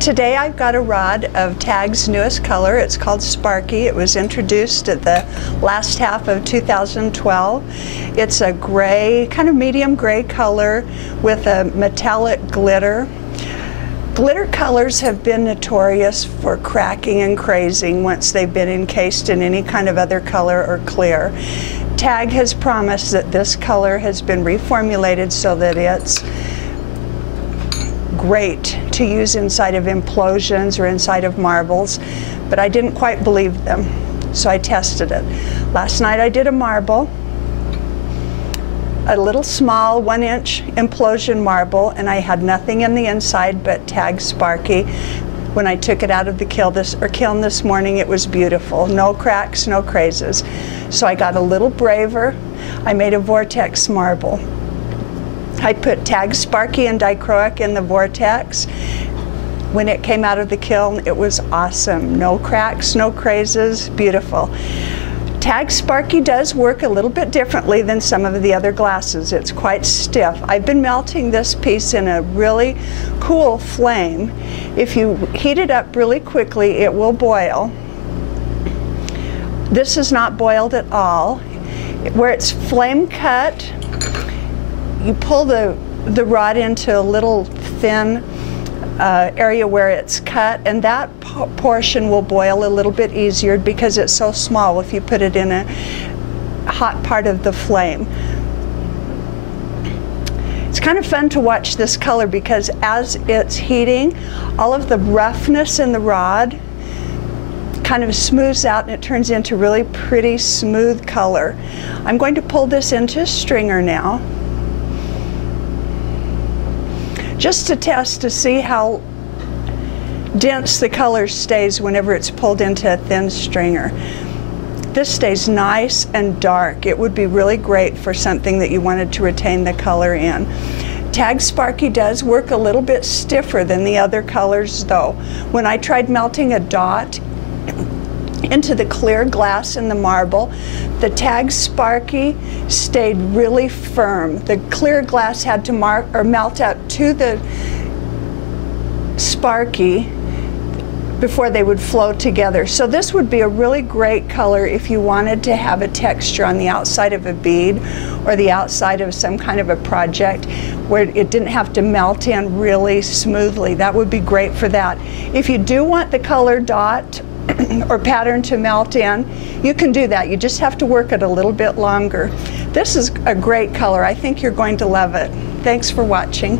Today I've got a rod of Tag's newest color. It's called Sparky. It was introduced at the last half of 2012. It's a gray, kind of medium gray color with a metallic glitter. Glitter colors have been notorious for cracking and crazing once they've been encased in any kind of other color or clear. Tag has promised that this color has been reformulated so that it's great to use inside of implosions or inside of marbles, but I didn't quite believe them, so I tested it. Last night I did a marble, a little small 1-inch implosion marble, and I had nothing in the inside but Tag Sparky. When I took it out of the kiln this morning, it was beautiful. No cracks, no crazes. So I got a little braver. I made a vortex marble. I put Tag Sparky and dichroic in the vortex. When it came out of the kiln, it was awesome. No cracks, no crazes, beautiful. Tag Sparky does work a little bit differently than some of the other glasses. It's quite stiff. I've been melting this piece in a really cool flame. If you heat it up really quickly, it will boil. This is not boiled at all. Where it's flame cut, you pull the rod into a little thin area where it's cut, and that portion will boil a little bit easier because it's so small if you put it in a hot part of the flame. It's kind of fun to watch this color because as it's heating, all of the roughness in the rod kind of smooths out and it turns into really pretty smooth color. I'm going to pull this into a stringer now, just to test to see how dense the color stays whenever it's pulled into a thin stringer. This stays nice and dark. It would be really great for something that you wanted to retain the color in. Tag Sparky does work a little bit stiffer than the other colors though. When I tried melting a dot into the clear glass in the marble, the Tag Sparky stayed really firm. The clear glass had to melt out to the Sparky before they would flow together. So this would be a really great color if you wanted to have a texture on the outside of a bead or the outside of some kind of a project where it didn't have to melt in really smoothly. That would be great for that. If you do want the color dot or pattern to melt in, you can do that. You just have to work it a little bit longer. This is a great color. I think you're going to love it. Thanks for watching.